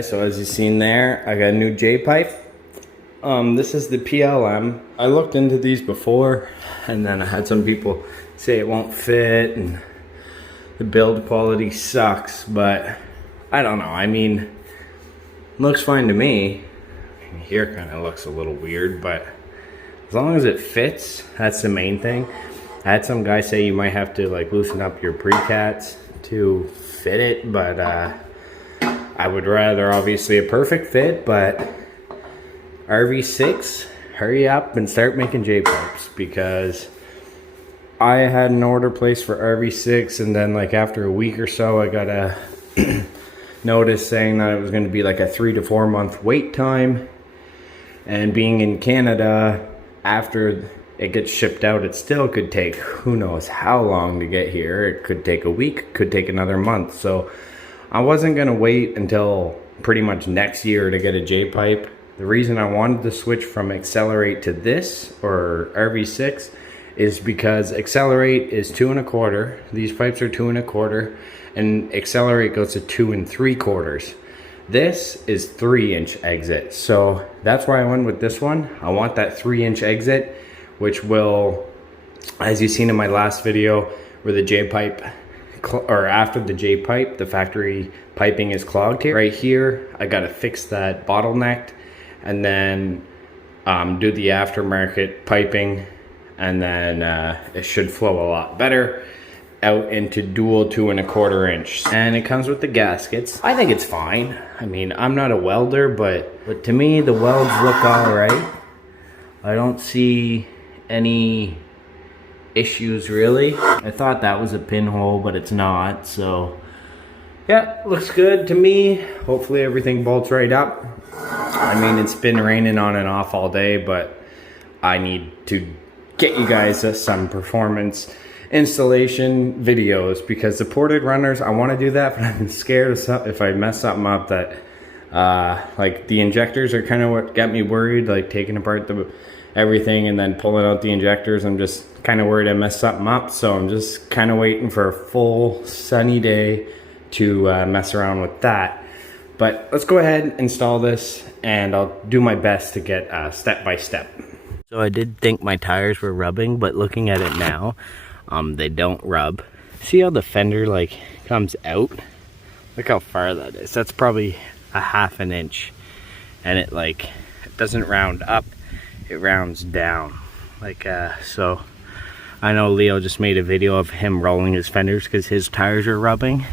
guys, so as you've seen there, I got a new Jpipe. This is the PLM. I looked into these before, and then I had some people say it won't fit and the build quality sucks, but I don't know. I mean, looks fine to me. Here kind of looks a little weird, but as long as it fits, that's the main thing. I had some guy say you might have to like loosen up your precats to fit it, but I would rather obviously a perfect fit. But RV6, hurry up and start making Jpipes, because I had an order placed for RV6, and then like after a week or so I got a notice saying that it was going to be like a 3 to 4 month wait time. And being in Canada, after it gets shipped out, it still could take who knows how long to get here. It could take a week, could take another month. So I wasn't going to wait until pretty much next year to get a Jpipe. The reason I wanted to switch from Accelerate to this, or RV6, is because Accelerate is 2 1/4. These pipes are 2 1/4, and Accelerate goes to 2 3/4. This is 3-inch exit, so that's why I went with this one. I want that 3-inch exit, which will, as you've seen in my last video, where the Jpipe, or after the Jpipe, the factory piping is clogged here. Right here, I gotta fix that bottleneck, and then do the aftermarket piping, and then it should flow a lot better out into dual 2 1/4 inch. And it comes with the gaskets. I think it's fine. I mean, I'm not a welder, but to me the welds look all right. I don't see any issues really. I thought that was a pinhole, but it's not. So yeah, looks good to me. Hopefully everything bolts right up. I mean, it's been raining on and off all day, but I need to get you guys some performance installation videos, because the ported runners, I want to do that, but I'm scared of if I mess something up that like the injectors are kind of what got me worried, like taking apart everything and then pulling out the injectors. I'm just kind of worried I messed something up, so I'm just kind of waiting for a full sunny day to mess around with that. But let's go ahead and install this, and I'll do my best to get step by step. So I did think my tires were rubbing, but looking at it now, they don't rub. See how the fender like comes out? Look how far that is. That's probably a 1/2 inch, and it like, it doesn't round up, it rounds down. Like so I know Leo just made a video of him rolling his fenders because his tires are rubbing.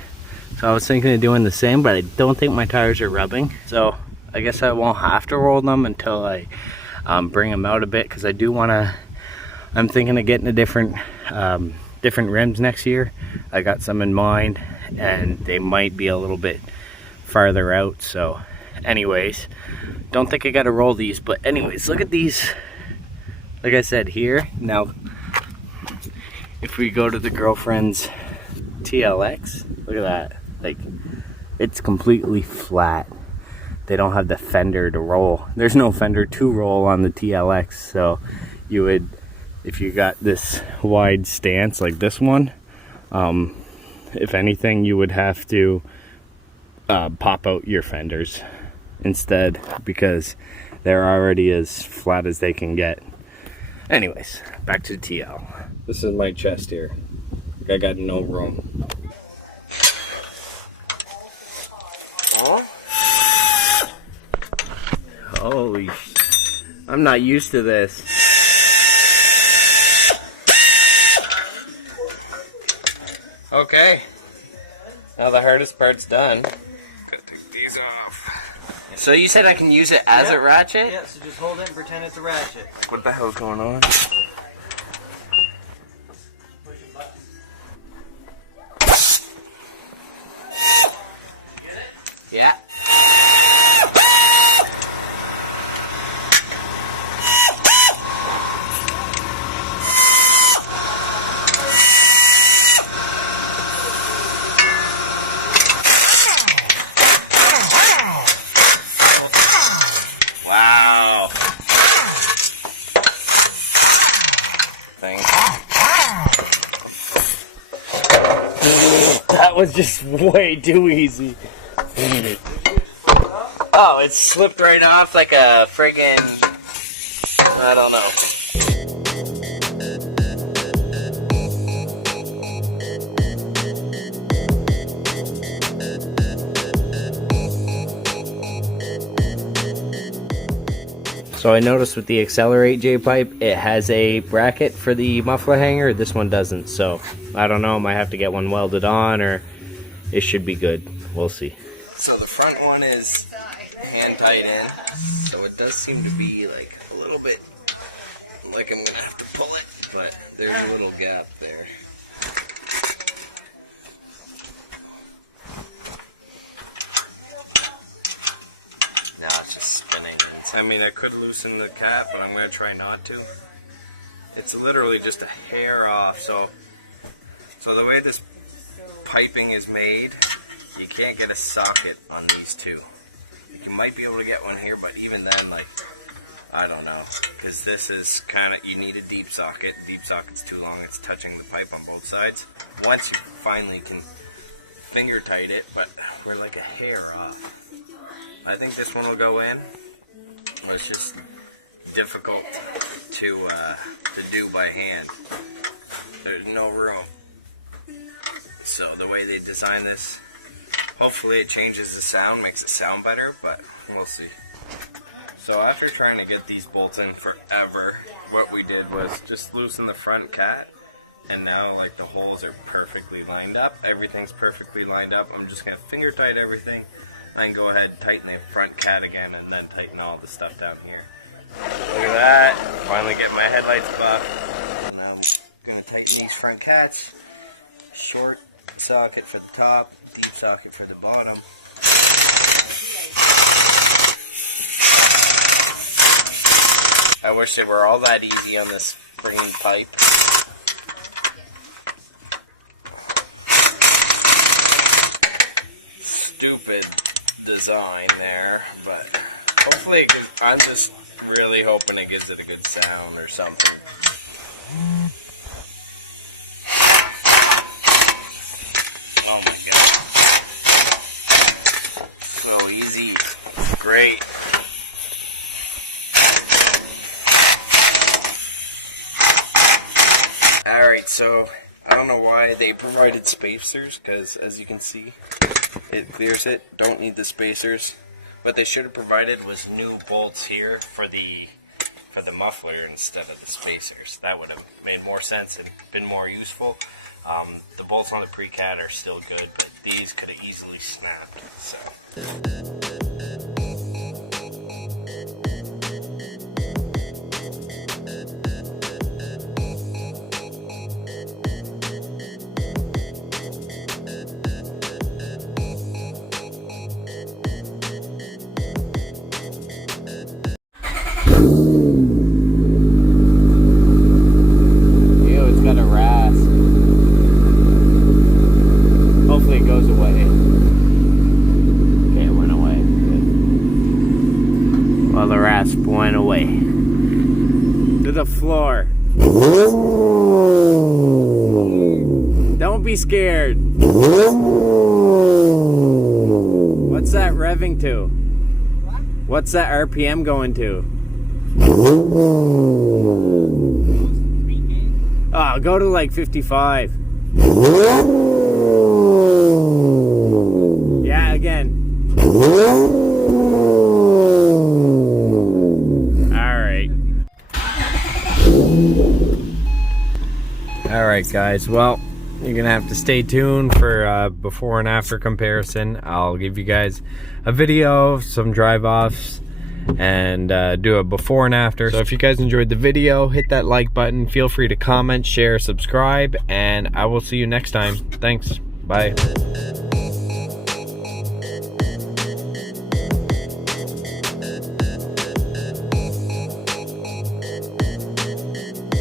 So I was thinking of doing the same, but I don't think my tires are rubbing. So I guess I won't have to roll them until I bring them out a bit, because I do want to, I'm thinking of getting a different rims next year. I got some in mind, and they might be a little bit farther out. So anyways, don't think I got to roll these, but anyways, look at these. Like I said here, now if we go to the girlfriend's TLX, look at that. Like, it's completely flat. They don't have the fender to roll. There's no fender to roll on the TLX, so you would, if you got this wide stance like this one, if anything, you would have to pop out your fenders instead, because they're already as flat as they can get. Anyways, back to TL. This is my chest here. I got no room. Holy, I'm not used to this. Okay, now the hardest part's done. Gotta take these off. So you said I can use it as a ratchet? Yeah, so just hold it and pretend it's a ratchet. What the hell's going on? Yeah. Wow. That was just way too easy. Oh, it slipped right off like a friggin', I don't know. So I noticed with the Accelerate Jpipe, it has a bracket for the muffler hanger. This one doesn't, so I don't know. I might have to get one welded on, or it should be good. We'll see. So the front one is hand tight in, so it does seem to be like a little bit like I'm gonna have to pull it, but there's a little gap there. Now it's just spinning. I mean, I could loosen the cap, but I'm gonna try not to. It's literally just a hair off. So the way this piping is made, you can't get a socket on these two. You might be able to get one here, but even then, like, I don't know, because this is kind of, you need a deep socket. Deep socket's too long, it's touching the pipe on both sides. Once you finally can finger tight it, but we're like a hair off. I think this one will go in. It's just difficult to do by hand. There's no room. So the way they design this, hopefully it changes the sound, makes it sound better, but we'll see. So after trying to get these bolts in forever, what we did was just loosen the front cat, and now like the holes are perfectly lined up. Everything's perfectly lined up. I'm just gonna finger tight everything. I can go ahead and tighten the front cat again, and then tighten all the stuff down here. Look at that, finally get my headlights buffed. And I'm gonna tighten these front cats. Short socket for the top, deep socket for the bottom. I wish they were all that easy on this green pipe. Stupid design there, but hopefully it gives, I'm just really hoping it gives it a good sound or something. Oh my god. So easy. Great. Alright, so I don't know why they provided spacers, because as you can see, it clears it. Don't need the spacers. What they should have provided was new bolts here for the muffler instead of the spacers. That would have made more sense and been more useful. The bolts on the pre-cat are still good, but these could have easily snapped. So. Hopefully it goes away. Okay, it went away. Good. Well, the rasp went away. To the floor. Don't be scared. What's that revving to? What's that RPM going to? Oh, go to like 55. Yeah, again. Alright. Alright guys, well, you're gonna have to stay tuned for before and after comparison. I'll give you guys a video, some drive-offs, and do a before and after. So if you guys enjoyed the video, hit that like button. Feel free to comment, share, subscribe, and I will see you next time. Thanks. Bye.